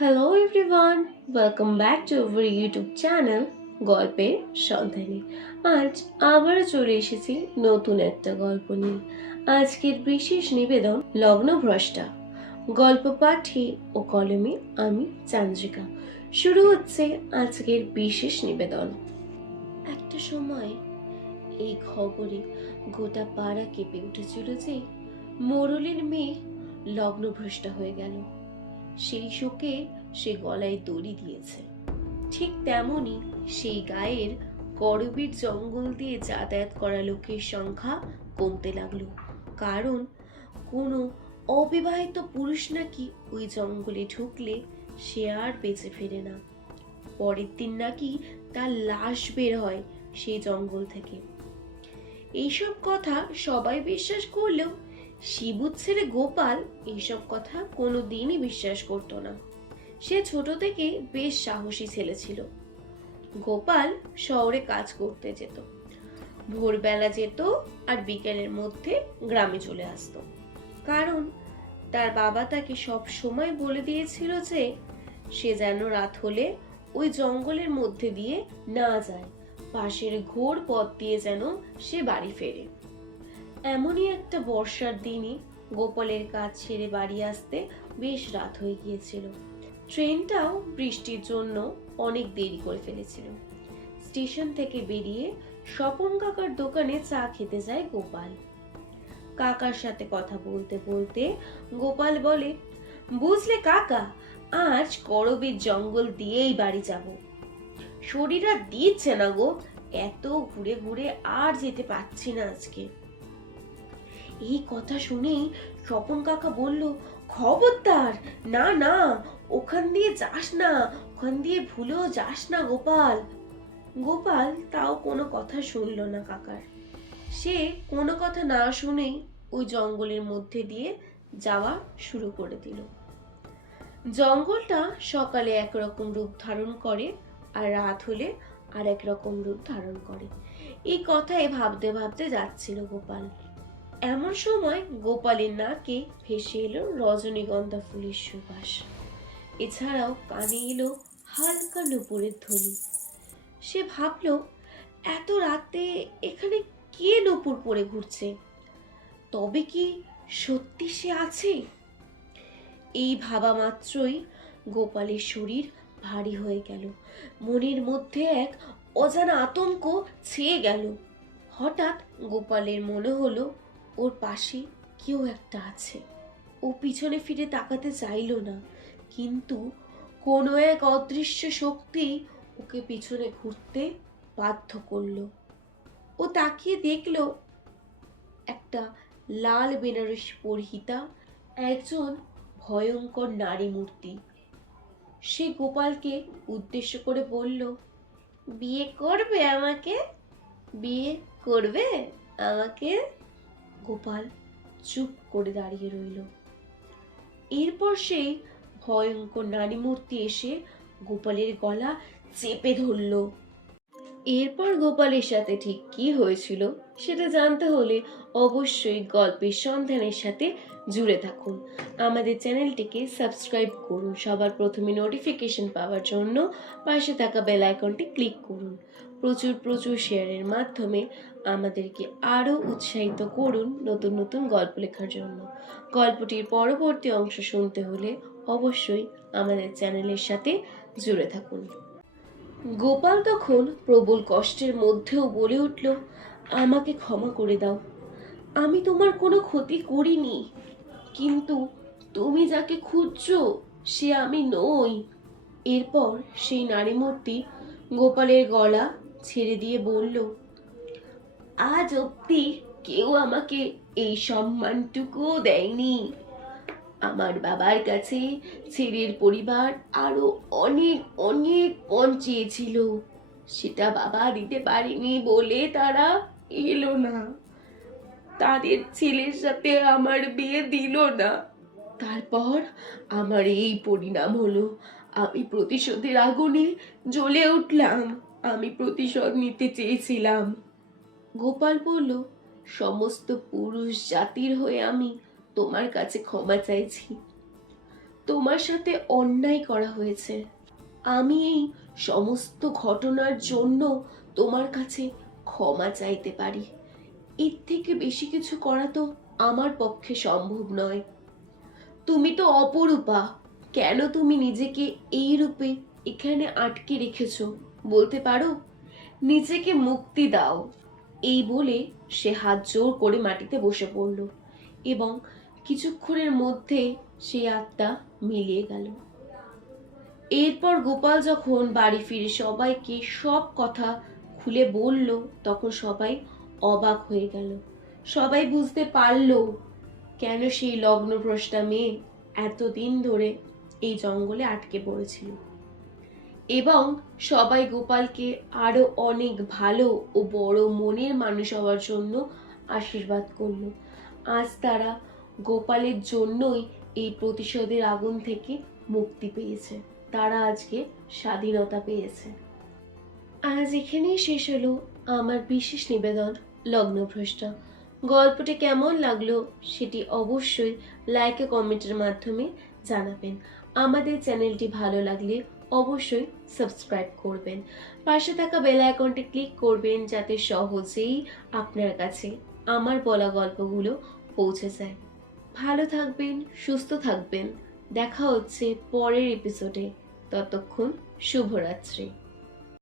Hello everyone, welcome back to our YouTube channel গল্পের সন্ধানে। আজ আবারও চলে এসেছি নতুন একটা গল্প নিয়ে। আজকের বিশেষ নিবেদন লগ্নভ্রষ্টা। গল্প পাঠে ও কলমে আমি চান্দ্রিকা। শুরু হচ্ছে আজকের বিশেষ নিবেদন। একটা সময় এই খবরে গোটা পাড়া কেঁপে উঠেছিল যে মোড়লের মেয়ে লগ্নভ্রষ্টা হয়ে গেল। সেই শোকে সে গলায় দড়ি দিয়েছে। ঠিক তেমনি সেই গায়ের করবীর জঙ্গল দিয়ে যাতায়াত করা লোকের সংখ্যা কমতে লাগলো, কারণ কোনো অবিবাহিত পুরুষ নাকি ওই জঙ্গলে ঢুকলে সে আর বেঁচে ফেরে না। পরের দিন নাকি তার লাশ বের হয় সেই জঙ্গল থেকে। এইসব কথা সবাই বিশ্বাস করলেও শিবুর ছেলে গোপাল এইসব কথা কোনোদিনই বিশ্বাস করতো না। সে ছোট থেকে বেশ সাহসী ছেলে ছিল। গোপাল শহরে কাজ করতে যেত, ভোরবেলা যেত আর বিকেলের মধ্যে গ্রামে চলে আসতো। কারণ তার বাবা তাকে সব সময় বলে দিয়েছিল যে সে যেন রাত হলে ওই জঙ্গলের মধ্যে দিয়ে না যায়, পাশের ঘোর পথ দিয়ে যেন সে বাড়ি ফেরে। এমনই একটা বর্ষার দিনে গোপালের কাজ ছেড়ে বাড়ি আসতে বেশ রাত হয়ে গিয়েছিল। ট্রেনটাও বৃষ্টির জন্য অনেক দেরি করে ফেলেছিল। স্টেশন থেকে বেরিয়ে স্বপন কাকার দোকানে চা খেতে যায় গোপাল। কাকার সাথে কথা বলতে বলতে গোপাল বলে, বুঝলে কাকা, আজ করবীর জঙ্গল দিয়েই বাড়ি যাব। শরীর আর দিচ্ছে না গো, এত ঘুরে ঘুরে আর যেতে পারছি না আজকে। এই কথা শুনেই স্বপন কাকা বলল, খবরদার, না না, ওখান দিয়ে যাস না, ওখান দিয়ে ভুলেও যাস না গোপাল। গোপাল তাও কোনো কথা শুনল না কাকার। সে কোনো কথা না শুনেই ওই জঙ্গলের মধ্যে দিয়ে যাওয়া শুরু করে দিল। জঙ্গলটা সকালে একরকম রূপ ধারণ করে আর রাত হলে আর এক রকম রূপ ধারণ করে। এই কথাই ভাবতে ভাবতে যাচ্ছিল গোপাল। এমন সময় গোপালের নাকে ভেসে এলো রজনীগন্ধা ফুলের সুবাস। এছাড়াও কানে এলো হালকা নুপুরের ধ্বনি। সে ভাবলো, এত রাতে এখানে কে নুপুর পরে ঘুরছে? তবে কি সত্যি সে আছে? এই ভাবা মাত্রই গোপালের শরীর ভারী হয়ে গেল। মনের মধ্যে এক অজানা আতঙ্ক ছেয়ে গেল। হঠাৎ গোপালের মনে হলো ওর পাশে কেউ একটা আছে। ও পিছনে ফিরে তাকাতে চাইল না, কিন্তু কোনো এক অদৃশ্য শক্তি ওকে পিছনে ঘুরতে বাধ্য করলো। ও তাকিয়ে দেখলো একটা লাল বেনারসি পরিহিতা একজন ভয়ঙ্কর নারী মূর্তি। সে গোপালকে উদ্দেশ্য করে বলল, বিয়ে করবে আমাকে? বিয়ে করবে আমাকে? গোপাল চুপ করে দাঁড়িয়ে রইল। এরপর সেই ভয়ঙ্কর নারী মূর্তি এসে গোপালের গলা চেপে ধরল। এরপর গোপালের সাথে ঠিক কি হয়েছিল সেটা জানতে হলে অবশ্যই গল্পের সন্ধানের সাথে জুড়ে থাকুন। আমাদের চ্যানেলটিকে সাবস্ক্রাইব করুন, সবার প্রথমে নোটিফিকেশন পাওয়ার জন্য পাশে থাকা বেল আইকনটি ক্লিক করুন। প্রচুর প্রচুর শেয়ারের মাধ্যমে আমাদেরকে আরও উৎসাহিত করুন নতুন নতুন গল্প লেখার জন্য। গল্পটির পরবর্তী অংশ শুনতে হলে অবশ্যই আমাদের চ্যানেলের সাথে জুড়ে থাকুন। গোপাল তখন প্রবল কষ্টের মধ্যেও বলে উঠল, আমাকে ক্ষমা করে দাও, আমি তোমার কোনো ক্ষতি করিনি, কিন্তু তুমি যাকে খুঁজছো সে আমি নই। এরপর সেই নারী মূর্তি গোপালের গলা ছেড়ে দিয়ে বলল, আজ অব্দি কেউ আমাকে এই সম্মানটুকুও দেয়নি। আমার বাবার কাছে ছেলের পরিবার আরো অনেক অনেক পণ চেয়েছিল, সেটা বাবা দিতে পারেনি বলে তারা এলো না। তাদের ছেলের সাথে আমার বিয়ে দিল না। তারপর আমার এই পরিণাম হলো। আমি প্রতিশোধের আগুনে জ্বলে উঠলাম। আমি প্রতিশোধ নিতে চেয়েছিলাম। গোপাল বলল, সমস্ত পুরুষ জাতির হয়ে আমি তোমার কাছে ক্ষমা চাইছি। তোমার সাথে অন্যায় করা হয়েছে। আমি এই সমস্ত ঘটনার জন্য তোমার কাছে ক্ষমা চাইতে পারি। এর থেকে বেশি কিছু করা তো আমার পক্ষে সম্ভব নয়। তুমি তো অপরূপা, কেন তুমি নিজেকে এই রূপে এখানে আটকে রেখেছো বলতে পারো? নিজেকে মুক্তি দাও। এই বলে সে হাত জোর করে মাটিতে বসে পড়ল এবং কিছুক্ষণের মধ্যে সেই আত্মা মিলিয়ে গেল। এরপর গোপাল যখন বাড়ি ফিরে সবাইকে সব কথা খুলে বলল, তখন সবাই অবাক হয়ে গেল। সবাই বুঝতে পারল কেন সেই লগ্নভ্রষ্টা মেয়ে এতদিন ধরে এই জঙ্গলে আটকে পড়েছিল। এবং সবাই গোপালকে আরো অনেক ভালো ও বড় মনের মানুষ হওয়ার জন্য আশীর্বাদ করলো। আজ তারা গোপালের জন্যই এই প্রতিশোধের আগুন থেকে মুক্তি পেয়েছে। তারা আজকে স্বাধীনতা পেয়েছে। আজ এখানেই শেষ হলো আমার বিশেষ নিবেদন লগ্নভ্রষ্টা। গল্পটি কেমন লাগলো সেটি অবশ্যই লাইক ও কমেন্টের মাধ্যমে জানাবেন। আমাদের চ্যানেলটি ভালো লাগলে অবশ্যই সাবস্ক্রাইব করবেন। পাশে থাকা বেল আইকনটি ক্লিক করবেন যাতে সহজেই আপনার কাছে আমার বলা গল্পগুলো পৌঁছে যায়। ভালো থাকবেন, সুস্থ থাকবেন। দেখা হচ্ছে পরের এপিসোডে। ততক্ষণ শুভরাত্রি।